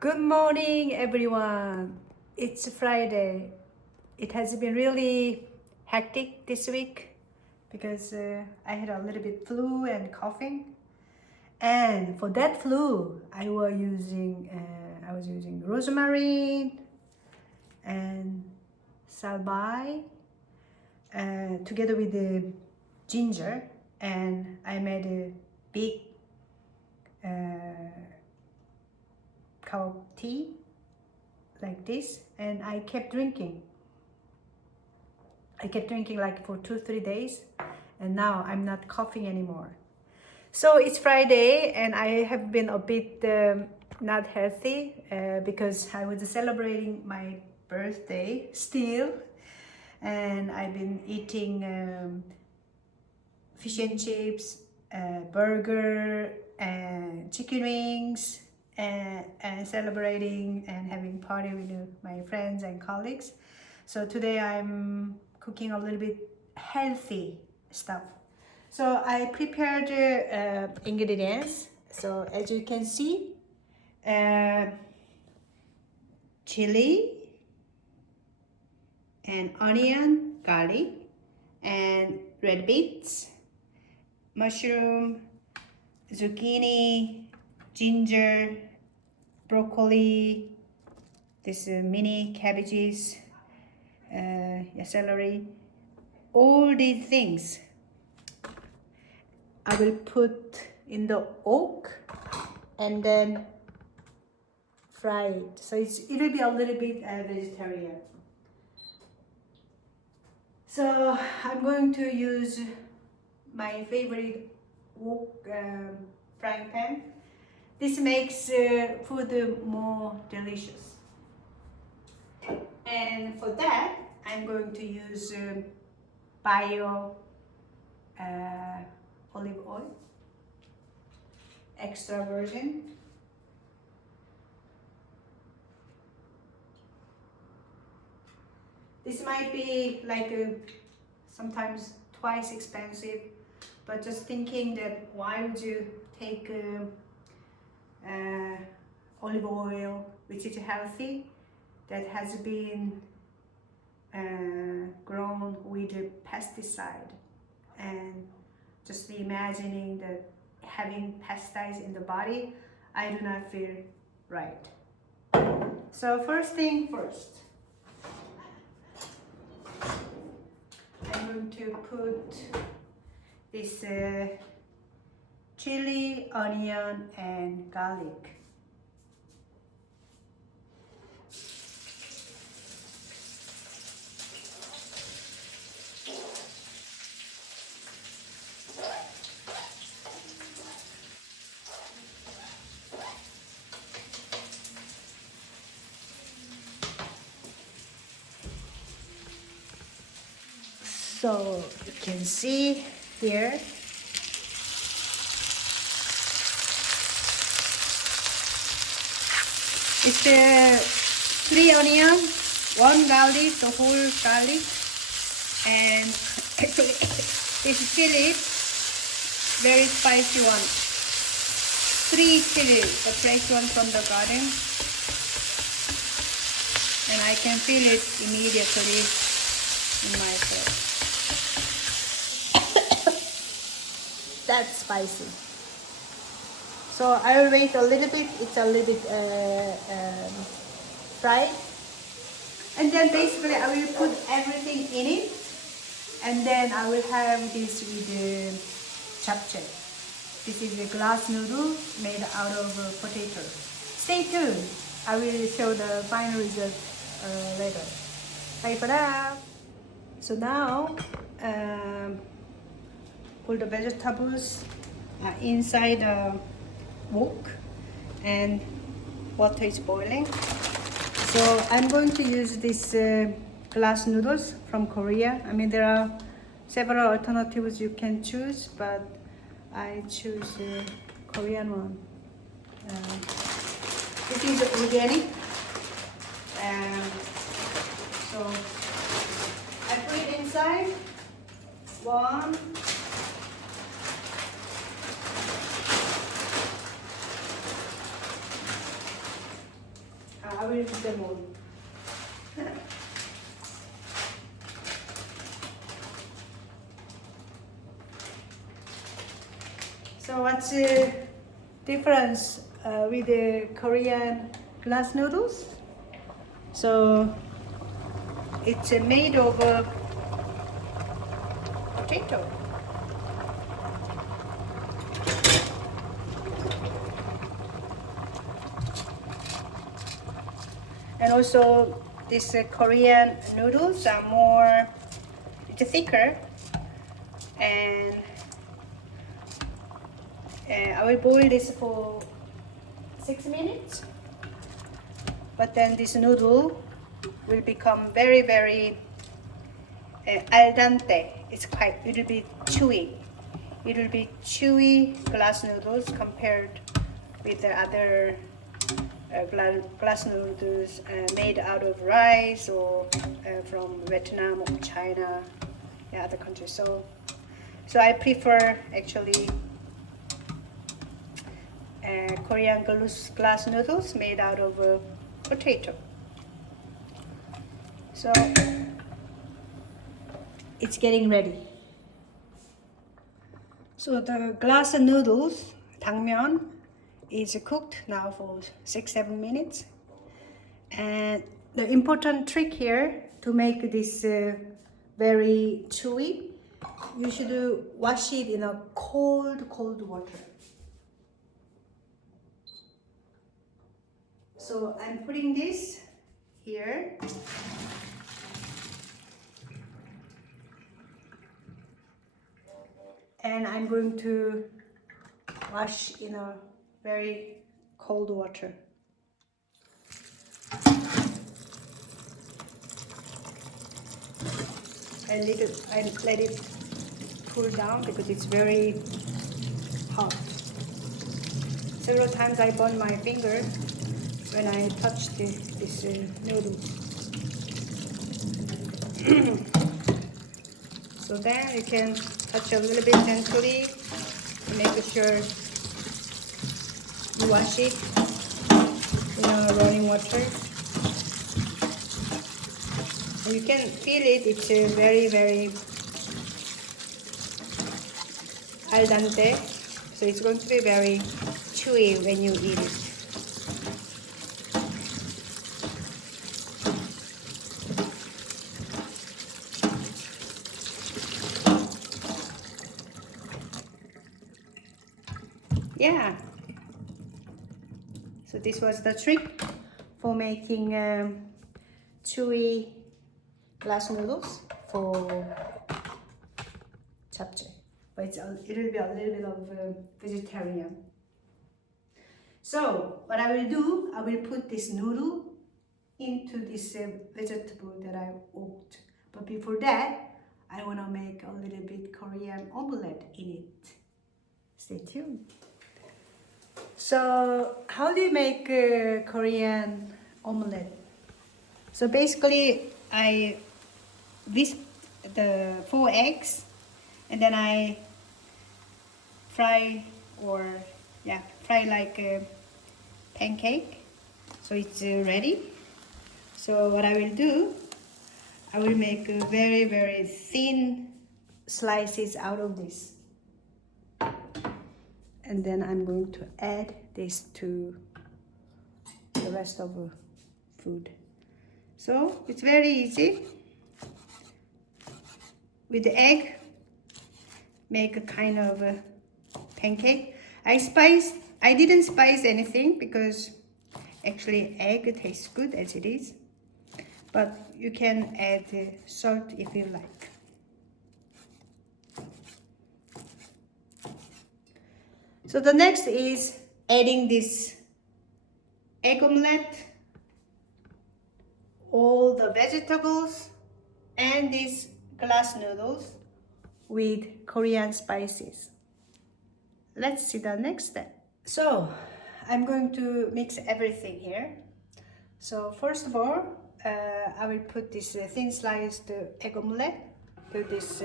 Good morning, everyone. It's Friday. It has been really hectic this week because I had a little bit flu and coughing. And for that flu, I was using rosemary and salbei together with the ginger, and I made a big cup of tea like this, and I kept drinking like for 2-3 days, and now I'm not coughing anymore. So it's Friday and I have been a bit not healthy because I was celebrating my birthday still, and I've been eating fish and chips, burger and chicken wings, and celebrating and having party with my friends and colleagues. So today I'm cooking a little bit healthy stuff. So I prepared ingredients. So as you can see, chili and onion, garlic, and red beets, mushroom, zucchini, ginger, broccoli, this mini cabbages, celery. All these things I will put in the wok and then fry it. So it will be a little bit vegetarian. So I'm going to use my favorite wok frying pan. This makes food more delicious. And for that, I'm going to use bio olive oil, extra virgin. This might be like sometimes twice expensive, but just thinking that why would you take olive oil, which is healthy, that has been grown with a pesticide, and just imagining that having pesticides in the body, I do not feel right. So first thing first, I'm going to put this chili, onion, and garlic. So you can see here, it's 3 onions, 1 garlic, the whole garlic, and actually this chili, very spicy one. 3 chili, the fresh one from the garden, and I can feel it immediately in my throat. That's spicy. So I will wait a little bit. It's a little bit fried, and then basically I will put everything in it, and then I will have this with japchae. This is a glass noodle made out of potato. Stay tuned. I will show the final result later. Bye for now. So now all the vegetables are inside the wok and water is boiling. So I'm going to use this glass noodles from Korea. I mean, there are several alternatives you can choose, but I choose Korean one. This is organic. So I put it inside. 1, 2, I will put them all. So what's the difference with the Korean glass noodles? So it's made of potato. And also these Korean noodles are more, it's thicker, and I will boil this for 6 minutes, but then this noodle will become very, very al dente. It will be chewy. It will be chewy glass noodles compared with the other glass noodles made out of rice or from Vietnam or China, other countries. So I prefer actually Korean glass noodles made out of potato. So it's getting ready. So the glass noodles, 당면, is cooked now for 6-7 minutes. And the important trick here to make this very chewy, you should wash it in a cold water. So I'm putting this here. And I'm going to wash in a very cold water. I let it cool down because it's very hot. Several times I burned my finger when I touched this noodles. So then you can touch a little bit gently to make sure you wash it in running water. And you can feel it, it's very, very al dente, so it's going to be very chewy when you eat it. Yeah, so this was the trick for making chewy glass noodles for japchae, but it will be a little bit of vegetarian. So what I will do, I will put this noodle into this vegetable that I cooked. But before that, I want to make a little bit Korean omelette in it. Stay tuned. So how do you make Korean omelette? So basically I whisk the 4 eggs and then I fry like a pancake, so it's ready. So what I will do, I will make very, very thin slices out of this. And then I'm going to add this to the rest of the food. So it's very easy. With the egg, make a kind of a pancake. I didn't spice anything because actually egg tastes good as it is. But you can add salt if you like. So the next is adding this egg omelette, all the vegetables, and these glass noodles with Korean spices. Let's see the next step. So I'm going to mix everything here. So first of all, I will put this thin sliced egg omelette to these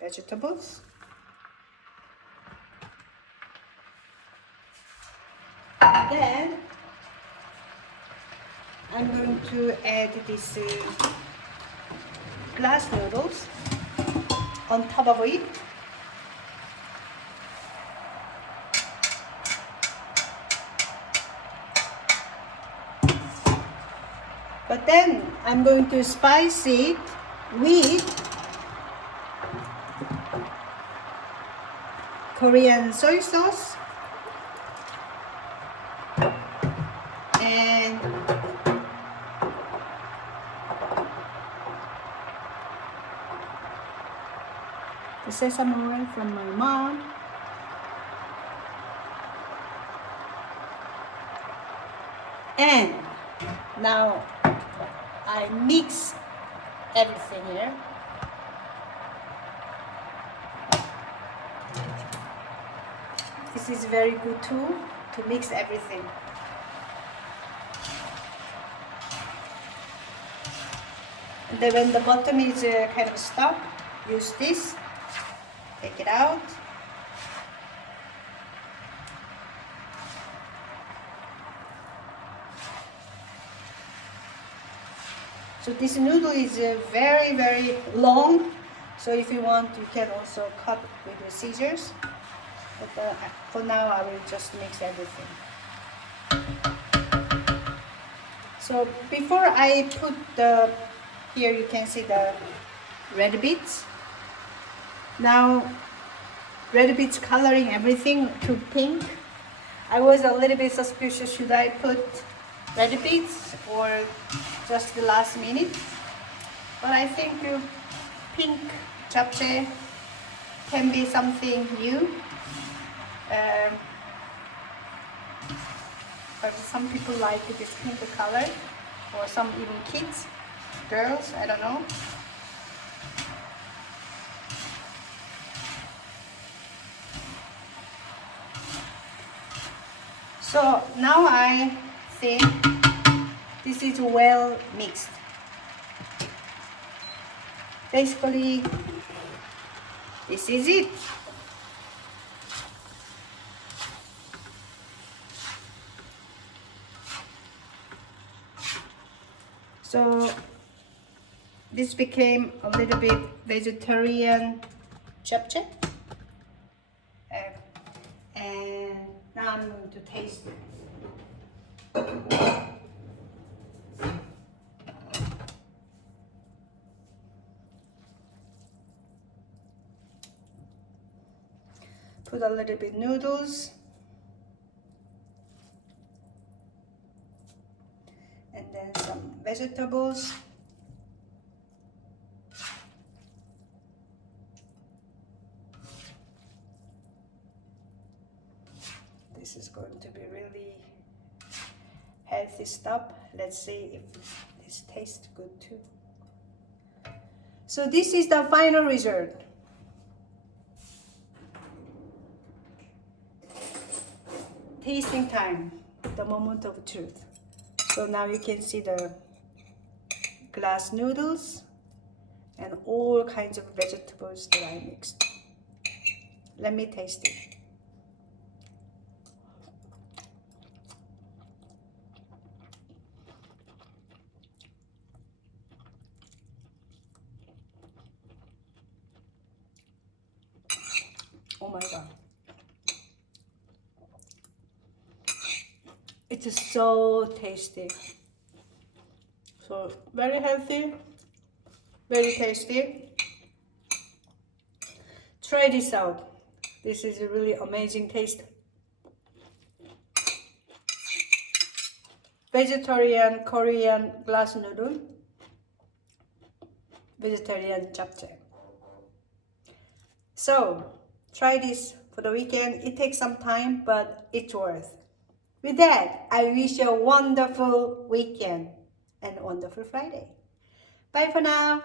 vegetables. Then I'm going to add this glass noodles on top of it. But then I'm going to spice it with Korean soy sauce and the sesame oil from my mom. And now I mix everything here. This is very good tool to mix everything. And then when the bottom is kind of stuck, use this, take it out. So this noodle is very, very long. So if you want, you can also cut with the scissors. But for now, I will just mix everything. So before I put the, here you can see the red beets. Now, red beets coloring everything to pink. I was a little bit suspicious, should I put red beets or just the last minute? But I think pink japchae can be something new. But some people like this pink color, or some even kids, girls, I don't know. So now I think this is well mixed. Basically, this is it. So this became a little bit vegetarian japchae. And now I'm going to taste it. Put a little bit noodles. And then some vegetables. This is going to be really healthy stuff. Let's see if this tastes good too. So this is the final result. Tasting time, the moment of truth. So now you can see the glass noodles and all kinds of vegetables that I mixed. Let me taste it. Oh my God. It is so tasty. So very healthy, very tasty. Try this out. This is a really amazing taste. Vegetarian Korean glass noodle. Vegetarian japchae. So try this for the weekend. It takes some time, but it's worth. With that, I wish you a wonderful weekend and a wonderful Friday. Bye for now.